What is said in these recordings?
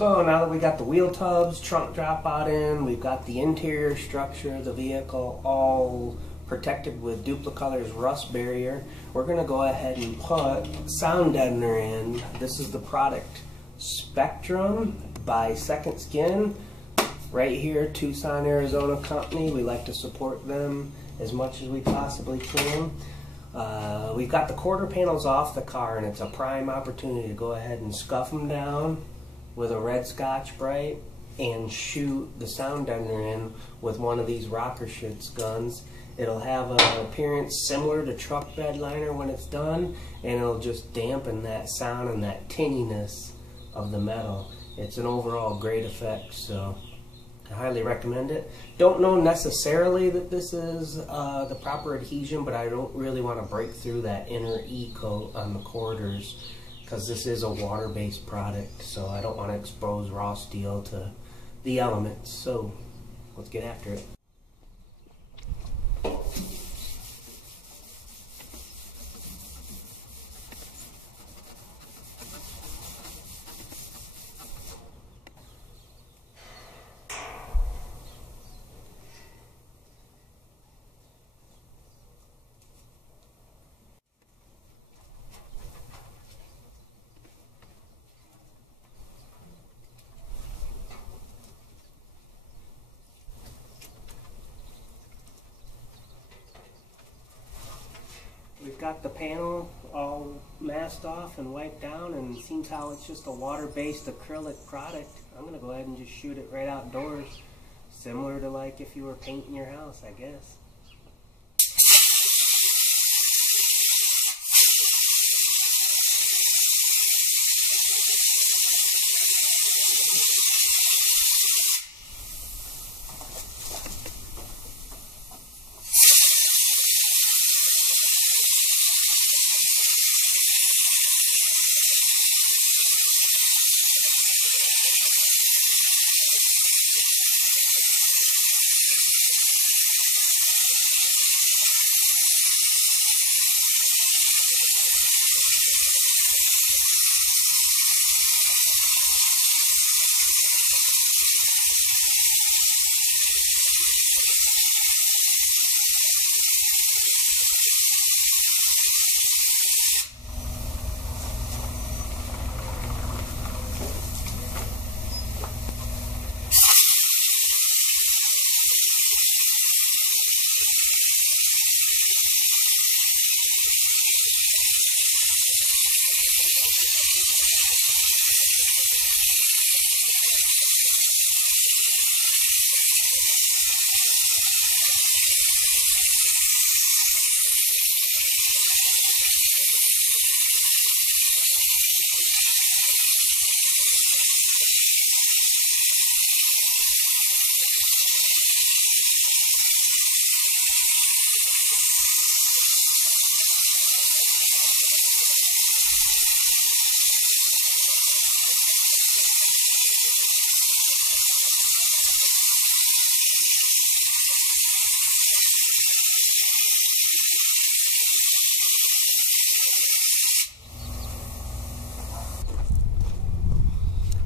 So now that we got the wheel tubs, trunk drop out in, we've got the interior structure of the vehicle all protected with Duplicolor's rust barrier, we're going to go ahead and put sound deadener in. This is the product Spectrum by Second Skin. Right here, Tucson, Arizona company. We like to support them as much as we possibly can. We've got the quarter panels off the car, and it's a prime opportunity to go ahead and scuff them down with a red Scotch-Brite and shoot the sound deadener in with one of these rocker shits guns. It'll have an appearance similar to truck bed liner when it's done, and it'll just dampen that sound and that tinniness of the metal. It's an overall great effect, so I highly recommend it. Don't know necessarily that this is the proper adhesion, but I don't really want to break through that inner E-coat on the quarters because this is a water-based product, so I don't want to expose raw steel to the elements. So let's get after it. We've got the panel all masked off and wiped down, and it seems how it's just a water-based acrylic product. I'm going to go ahead and just shoot it right outdoors, similar to like if you were painting your house, I guess.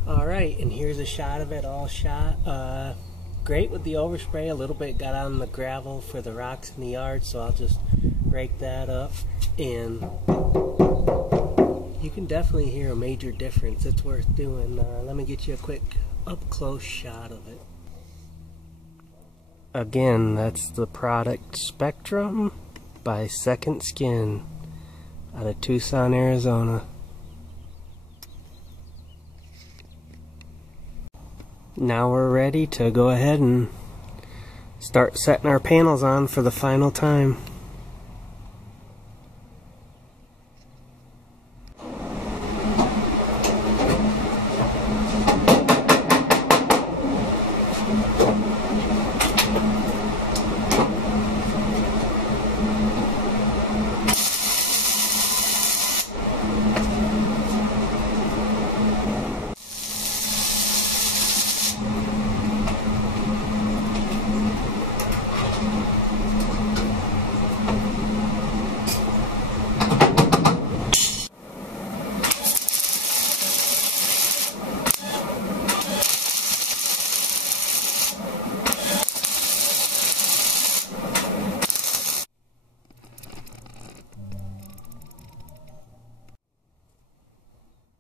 Alright, and here's a shot of it all shot. Great with the overspray. A little bit got on the gravel for the rocks in the yard, so I'll just rake that up. And you can definitely hear a major difference. It's worth doing. Let me get you a quick up-close shot of it. Again, that's the product Spectrum by Second Skin out of Tucson, Arizona. Now we're ready to go ahead and start setting our panels on for the final time.